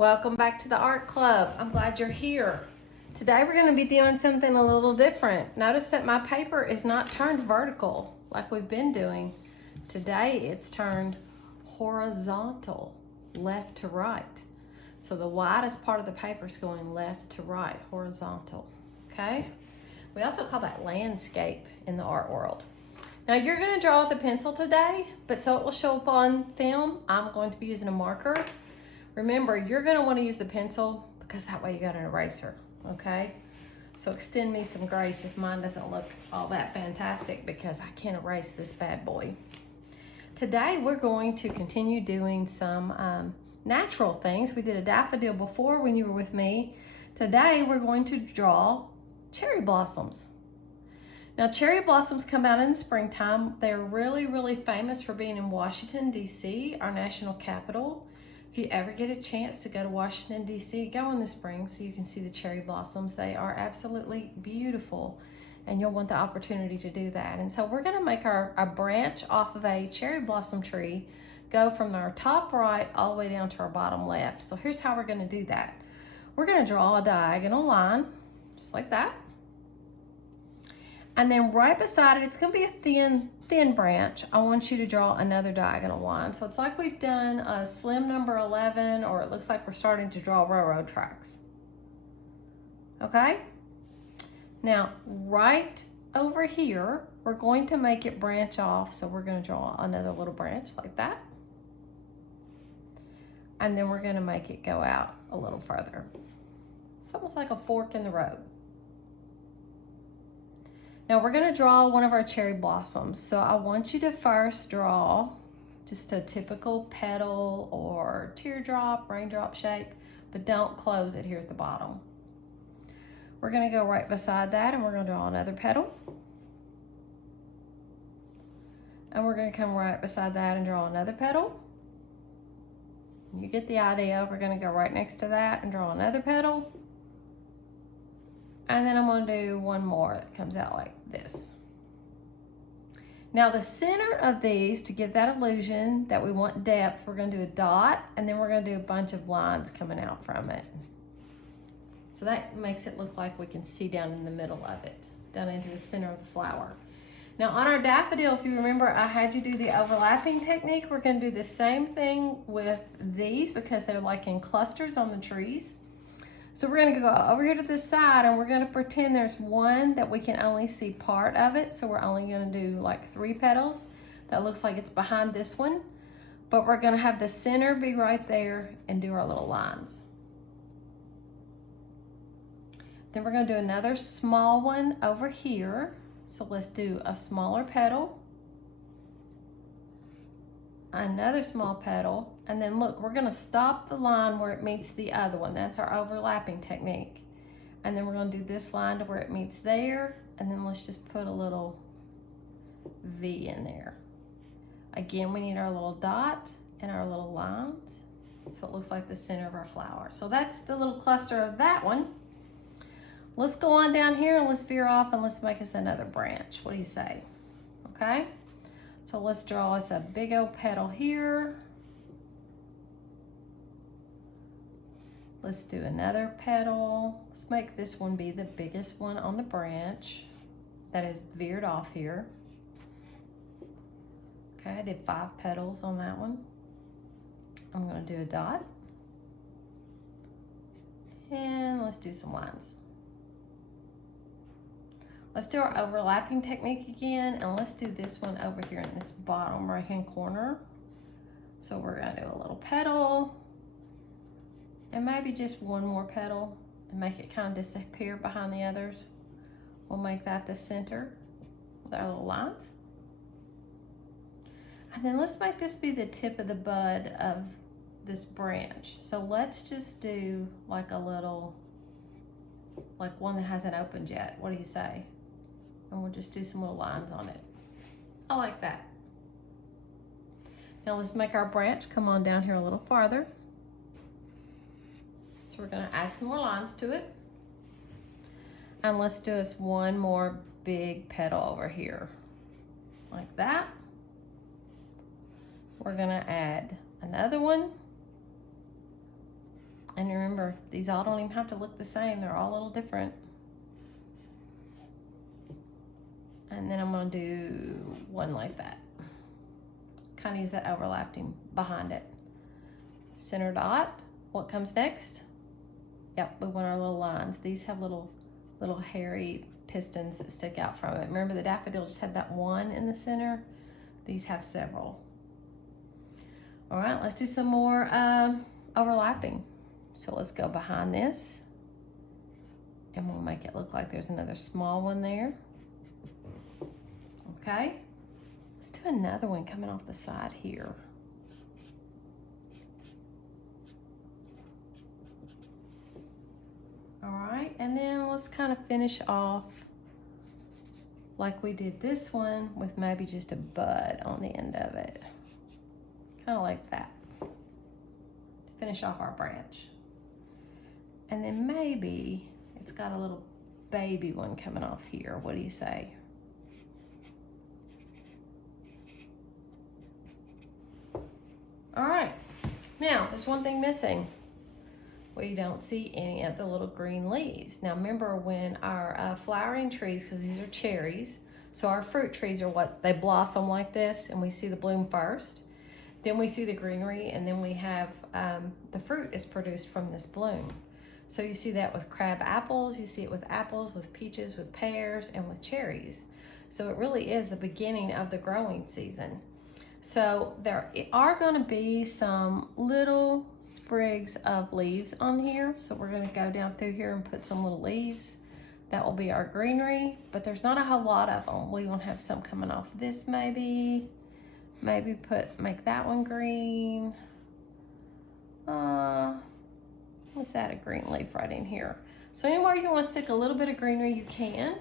Welcome back to the art club. I'm glad you're here. Today we're going to be doing something a little different. Notice that my paper is not turned vertical like we've been doing. Today it's turned horizontal, left to right. So the widest part of the paper is going left to right, horizontal, okay? We also call that landscape in the art world. Now you're going to draw with a pencil today, but so it will show up on film, I'm going to be using a marker. Remember, you're going to want to use the pencil because that way you got an eraser, okay? So extend me some grace if mine doesn't look all that fantastic because I can't erase this bad boy. Today we're going to continue doing some natural things. We did a daffodil before when you were with me. Today we're going to draw cherry blossoms. Now cherry blossoms come out in the springtime. They're really, really famous for being in Washington, D.C., our national capital. If you ever get a chance to go to Washington, D.C., go in the spring so you can see the cherry blossoms. They are absolutely beautiful, and you'll want the opportunity to do that. And so we're going to make a branch off of a cherry blossom tree go from our top right all the way down to our bottom left. So here's how we're going to do that. We're going to draw a diagonal line, just like that. And then right beside it, it's going to be a thin branch. I want you to draw another diagonal line. So it's like we've done a slim number 11, or it looks like we're starting to draw railroad tracks. Okay? Now, right over here, we're going to make it branch off. So we're going to draw another little branch like that. And then we're going to make it go out a little further. It's almost like a fork in the road. Now we're going to draw one of our cherry blossoms. So I want you to first draw just a typical petal or teardrop, raindrop shape, but don't close it here at the bottom. We're going to go right beside that and we're going to draw another petal. And we're going to come right beside that and draw another petal. You get the idea. We're going to go right next to that and draw another petal. And then I'm going to do one more that comes out like this. Now the center of these, to give that illusion that we want depth, we're going to do a dot, and then we're going to do a bunch of lines coming out from it. So that makes it look like we can see down in the middle of it, down into the center of the flower. Now on our daffodil, if you remember, I had you do the overlapping technique. We're going to do the same thing with these because they're like in clusters on the trees. So we're going to go over here to this side and we're going to pretend there's one that we can only see part of it. So we're only going to do like 3 petals. That looks like it's behind this one. But we're going to have the center be right there and do our little lines. Then we're going to do another small one over here. So let's do a smaller petal. Another small petal, and then look, we're going to stop the line where it meets the other one. That's our overlapping technique. And then we're going to do this line to where it meets there, and then let's just put a little V in there. Again, we need our little dot and our little lines, so it looks like the center of our flower. So that's the little cluster of that one. Let's go on down here and let's veer off and let's make us another branch. What do you say? Okay? So let's draw us a big old petal here. Let's do another petal. Let's make this one be the biggest one on the branch that is veered off here. Okay, I did 5 petals on that one. I'm going to do a dot. And let's do some lines. Let's do our overlapping technique again, and let's do this one over here in this bottom right-hand corner. So we're gonna do a little petal, and maybe just one more petal, and make it kind of disappear behind the others. We'll make that the center with our little lines. And then let's make this be the tip of the bud of this branch. So let's just do like a little, like one that hasn't opened yet. What do you say? And we'll just do some little lines on it. I like that. Now let's make our branch come on down here a little farther. So we're going to add some more lines to it. And let's do us one more big petal over here. Like that. We're going to add another one. And remember, these all don't even have to look the same. They're all a little different. And then I'm gonna do one like that. Kind of use that overlapping behind it. Center dot. What comes next? Yep, we want our little lines. These have little hairy pistons that stick out from it. Remember the daffodil just had that one in the center? These have several. All right, let's do some more overlapping. So let's go behind this, and we'll make it look like there's another small one there. Okay, let's do another one coming off the side here. All right, and then let's kind of finish off like we did this one with maybe just a bud on the end of it. Kind of like that, to finish off our branch. And then maybe it's got a little baby one coming off here. What do you say? All right, now there's one thing missing. We don't see any of the little green leaves. Now remember, when our flowering trees, because these are cherries, so our fruit trees are what, they blossom like this, and we see the bloom first. Then we see the greenery, and then we have the fruit is produced from this bloom. So you see that with crab apples, you see it with apples, with peaches, with pears, and with cherries. So it really is the beginning of the growing season. So there are going to be some little sprigs of leaves on here. So we're going to go down through here and put some little leaves. That will be our greenery, but there's not a whole lot of them. We want to have some coming off this maybe. Maybe make that one green. Let's add a green leaf right in here. So anywhere you want to stick a little bit of greenery, you can.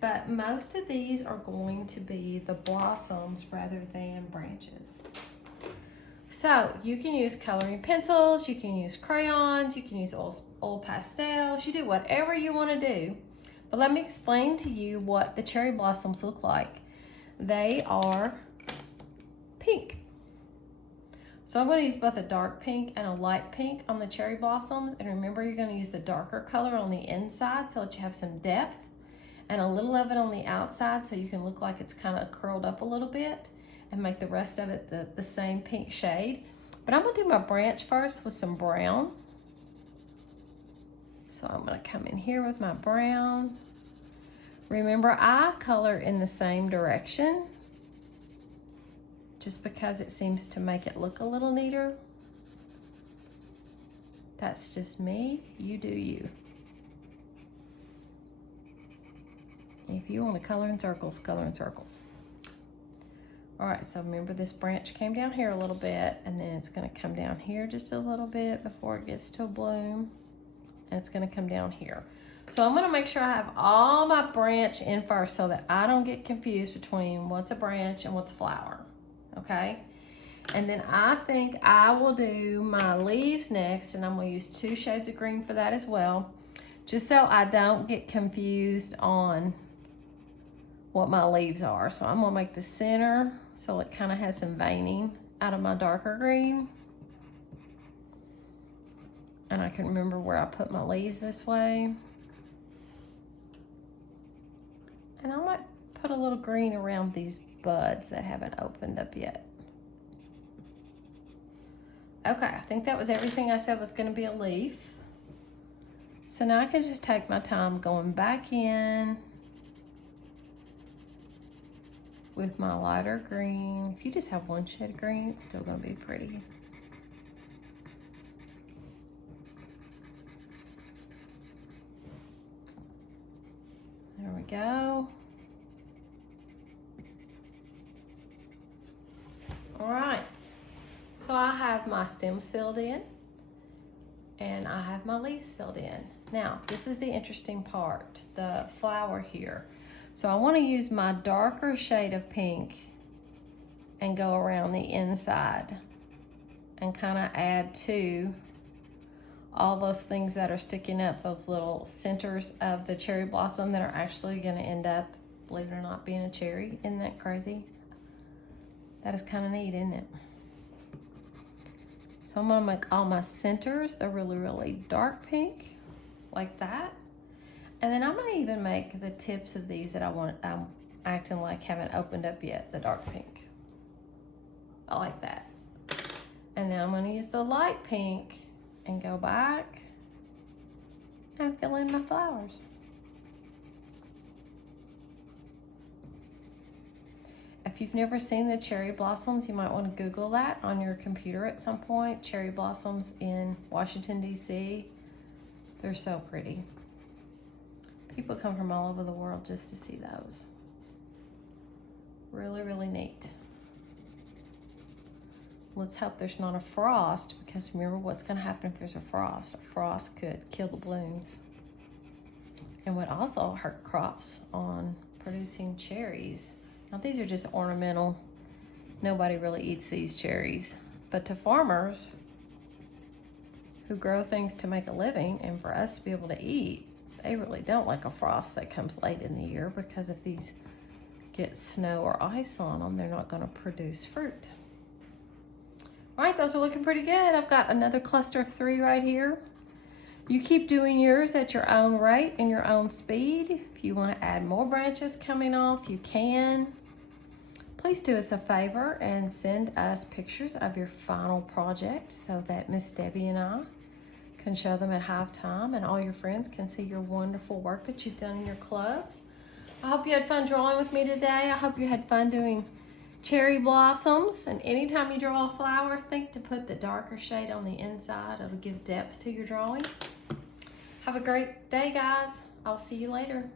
But most of these are going to be the blossoms rather than branches. So you can use coloring pencils, you can use crayons, you can use oil pastels, you do whatever you want to do. But let me explain to you what the cherry blossoms look like. They are pink. So I'm going to use both a dark pink and a light pink on the cherry blossoms. And remember, you're going to use the darker color on the inside so that you have some depth, and a little of it on the outside so you can look like it's kind of curled up a little bit, and make the rest of it the same pink shade. But I'm going to do my branch first with some brown. So I'm going to come in here with my brown. Remember, I color in the same direction just because it seems to make it look a little neater. That's just me. You do you. If you want to color in circles, color in circles. All right, so remember this branch came down here a little bit, and then it's going to come down here just a little bit before it gets to a bloom, and it's going to come down here. So I'm going to make sure I have all my branch in first so that I don't get confused between what's a branch and what's a flower. Okay, and then I think I will do my leaves next, and I'm going to use 2 shades of green for that as well, just so I don't get confused on what my leaves are. So I'm going to make the center so it kind of has some veining out of my darker green, and I can remember where I put my leaves this way. And I might put a little green around these buds that haven't opened up yet. Okay, I think that was everything I said was going to be a leaf. So now I can just take my time going back in with my lighter green. If you just have 1 shade of green, it's still going to be pretty. There we go. All right, so I have my stems filled in, and I have my leaves filled in. Now, this is the interesting part, the flower here. So I want to use my darker shade of pink and go around the inside and kind of add to all those things that are sticking up, those little centers of the cherry blossom that are actually going to end up, believe it or not, being a cherry. Isn't that crazy? That is kind of neat, isn't it? So So I'm gonna make all my centers the really, really dark pink, like that. And then I might even make the tips of these that I'm acting like haven't opened up yet, the dark pink. I like that. And now I'm gonna use the light pink and go back and fill in my flowers. If you've never seen the cherry blossoms, you might want to Google that on your computer at some point. Cherry blossoms in Washington, D.C. They're so pretty. People come from all over the world just to see those. Really, really neat. Let's hope there's not a frost, because remember what's going to happen if there's a frost. A frost could kill the blooms and would also hurt crops on producing cherries. Now these are just ornamental. Nobody really eats these cherries. But to farmers who grow things to make a living and for us to be able to eat, they really don't like a frost that comes late in the year, because if these get snow or ice on them, they're not going to produce fruit. All right, those are looking pretty good. I've got another cluster of 3 right here. You keep doing yours at your own rate and your own speed. If you want to add more branches coming off, you can. Please do us a favor and send us pictures of your final projects so that Miss Debbie and I can show them at halftime and all your friends can see your wonderful work that you've done in your clubs. I hope you had fun drawing with me today. I hope you had fun doing cherry blossoms. And anytime you draw a flower, think to put the darker shade on the inside. It'll give depth to your drawing. Have a great day, guys. I'll see you later.